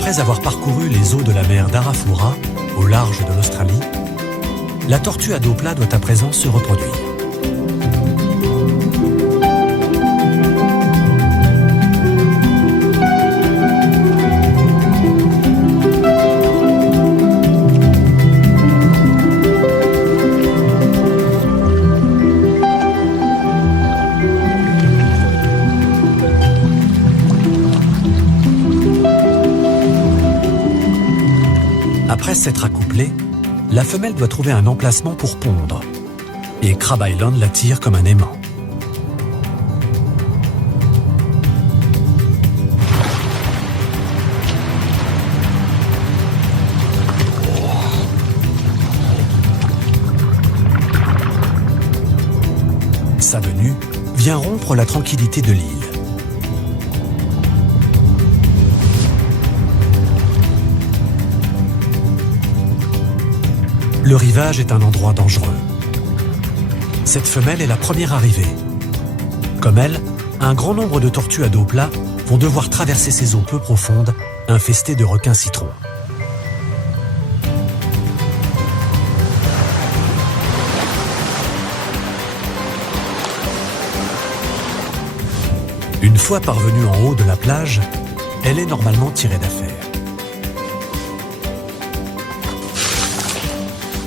Après avoir parcouru les eaux de la mer d'Arafura, au large de l'Australie, la tortue à dos plat doit à présent se reproduire. Après s'être accouplée, la femelle doit trouver un emplacement pour pondre. Et Crab Island l'attire comme un aimant. Sa venue vient rompre la tranquillité de l'île. Le rivage est un endroit dangereux. Cette femelle est la première arrivée. Comme elle, un grand nombre de tortues à dos plat vont devoir traverser ces eaux peu profondes, infestées de requins citrons. Une fois parvenue en haut de la plage, elle est normalement tirée d'affaire.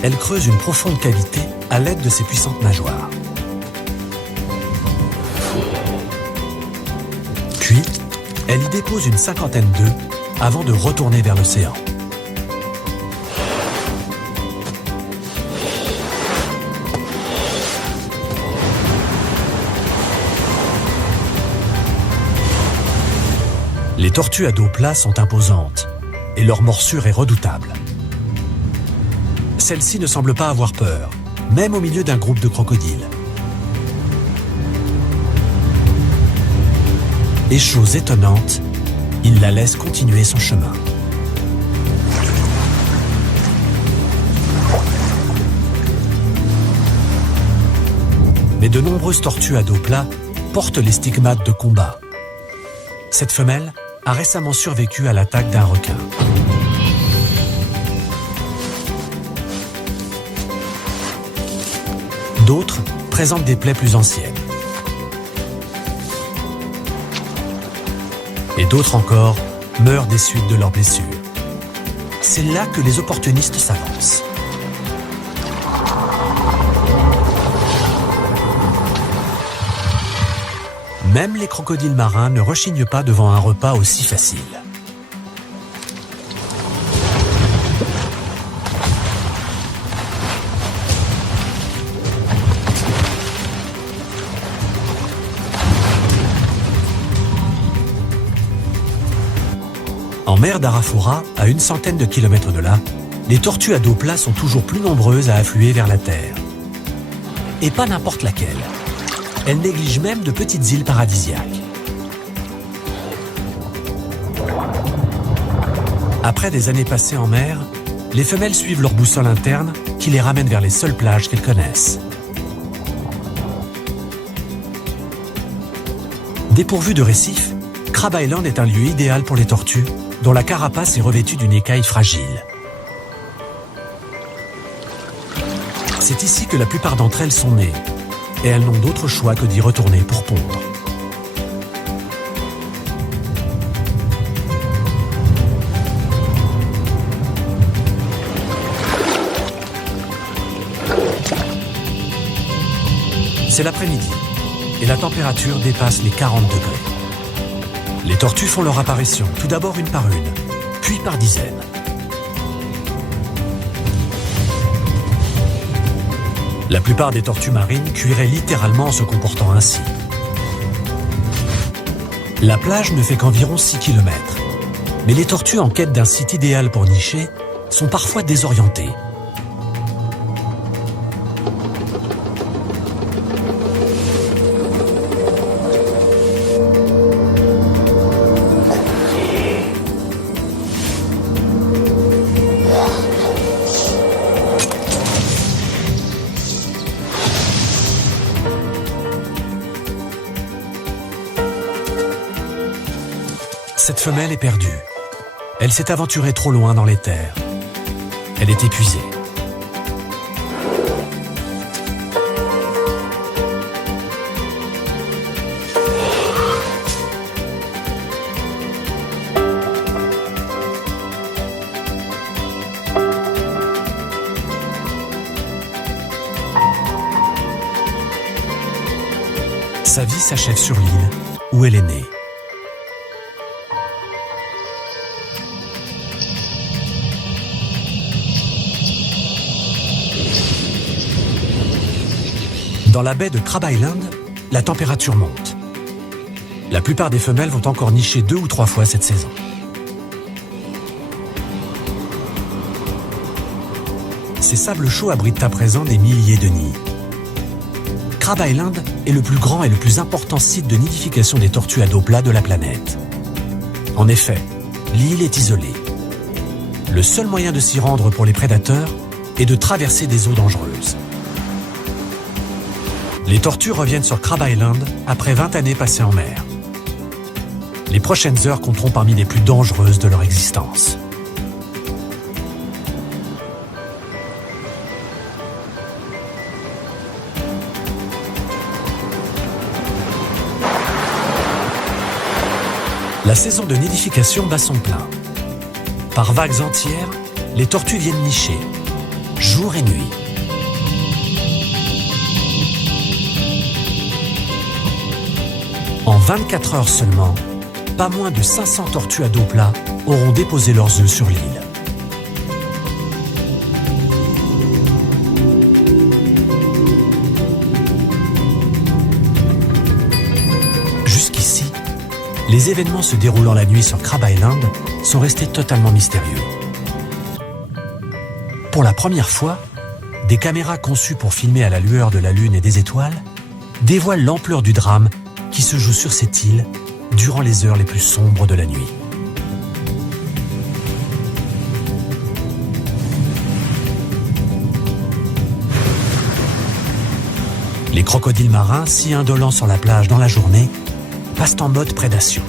Elle creuse une profonde cavité à l'aide de ses puissantes nageoires. Puis, elle y dépose une cinquantaine d'œufs avant de retourner vers l'océan. Les tortues à dos plat sont imposantes et leur morsure est redoutable. Celle-ci ne semble pas avoir peur, même au milieu d'un groupe de crocodiles. Et chose étonnante, il la laisse continuer son chemin. Mais de nombreuses tortues à dos plat portent les stigmates de combat. Cette femelle a récemment survécu à l'attaque d'un requin. D'autres présentent des plaies plus anciennes. Et d'autres encore meurent des suites de leurs blessures. C'est là que les opportunistes s'avancent. Même les crocodiles marins ne rechignent pas devant un repas aussi facile. En mer d'Arafura, à une centaine de kilomètres de là, les tortues à dos plat sont toujours plus nombreuses à affluer vers la terre. Et pas n'importe laquelle. Elles négligent même de petites îles paradisiaques. Après des années passées en mer, les femelles suivent leur boussole interne qui les ramène vers les seules plages qu'elles connaissent. Dépourvu de récifs, Crab Island est un lieu idéal pour les tortues, dont la carapace est revêtue d'une écaille fragile. C'est ici que la plupart d'entre elles sont nées, et elles n'ont d'autre choix que d'y retourner pour pondre. C'est l'après-midi, et la température dépasse les 40 degrés. Les tortues font leur apparition, tout d'abord une par une, puis par dizaines. La plupart des tortues marines cuiraient littéralement en se comportant ainsi. La plage ne fait qu'environ 6 km, mais les tortues en quête d'un site idéal pour nicher sont parfois désorientées. Cette femelle est perdue. Elle s'est aventurée trop loin dans les terres. Elle est épuisée. Sa vie s'achève sur l'île où elle est née. Dans la baie de Crab Island, la température monte. La plupart des femelles vont encore nicher 2 ou 3 fois cette saison. Ces sables chauds abritent à présent des milliers de nids. Crab Island est le plus grand et le plus important site de nidification des tortues à dos plat de la planète. En effet, l'île est isolée. Le seul moyen de s'y rendre pour les prédateurs est de traverser des eaux dangereuses. Les tortues reviennent sur Crab Island après 20 années passées en mer. Les prochaines heures compteront parmi les plus dangereuses de leur existence. La saison de nidification bat son plein. Par vagues entières, les tortues viennent nicher, jour et nuit. En 24 heures seulement, pas moins de 500 tortues à dos plat auront déposé leurs œufs sur l'île. Jusqu'ici, les événements se déroulant la nuit sur Crab Island sont restés totalement mystérieux. Pour la première fois, des caméras conçues pour filmer à la lueur de la lune et des étoiles dévoilent l'ampleur du drame qui se joue sur cette île durant les heures les plus sombres de la nuit. Les crocodiles marins, si indolents sur la plage dans la journée, passent en mode prédation.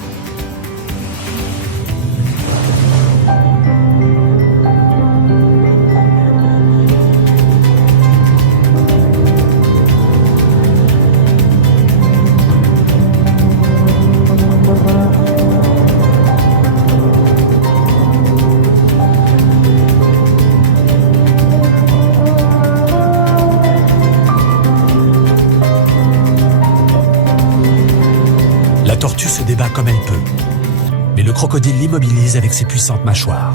La tortue se débat comme elle peut, mais le crocodile l'immobilise avec ses puissantes mâchoires.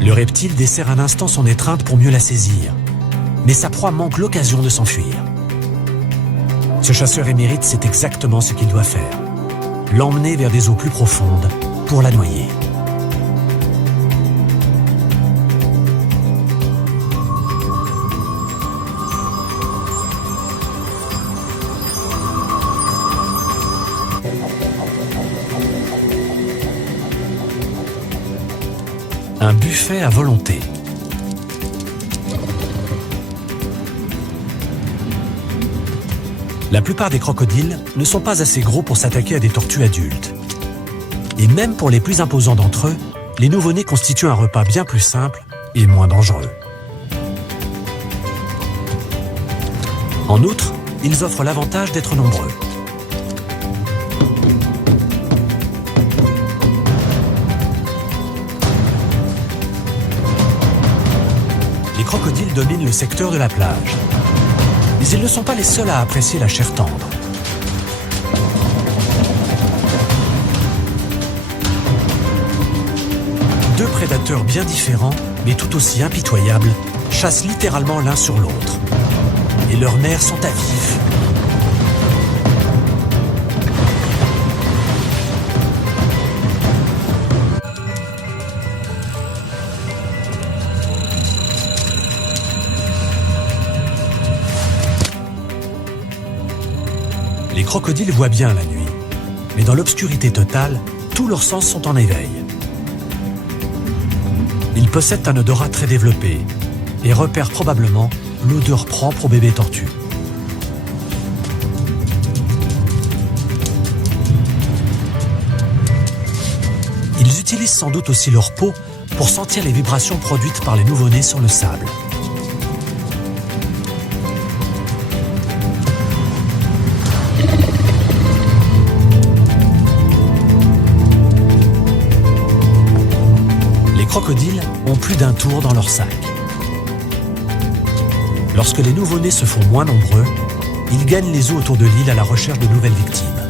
Le reptile desserre un instant son étreinte pour mieux la saisir, mais sa proie manque l'occasion de s'enfuir. Ce chasseur émérite sait exactement ce qu'il doit faire, l'emmener vers des eaux plus profondes pour la noyer. Un buffet à volonté. La plupart des crocodiles ne sont pas assez gros pour s'attaquer à des tortues adultes. Et même pour les plus imposants d'entre eux, les nouveau-nés constituent un repas bien plus simple et moins dangereux. En outre, ils offrent l'avantage d'être nombreux. Les crocodiles dominent le secteur de la plage. Mais ils ne sont pas les seuls à apprécier la chair tendre. Deux prédateurs bien différents, mais tout aussi impitoyables, chassent littéralement l'un sur l'autre. Et leurs nerfs sont à vif. Les crocodiles voient bien la nuit, mais dans l'obscurité totale, tous leurs sens sont en éveil. Ils possèdent un odorat très développé et repèrent probablement l'odeur propre aux bébés tortues. Ils utilisent sans doute aussi leur peau pour sentir les vibrations produites par les nouveau-nés sur le sable. Les crocodiles ont plus d'un tour dans leur sac. Lorsque les nouveau-nés se font moins nombreux, ils gagnent les eaux autour de l'île à la recherche de nouvelles victimes.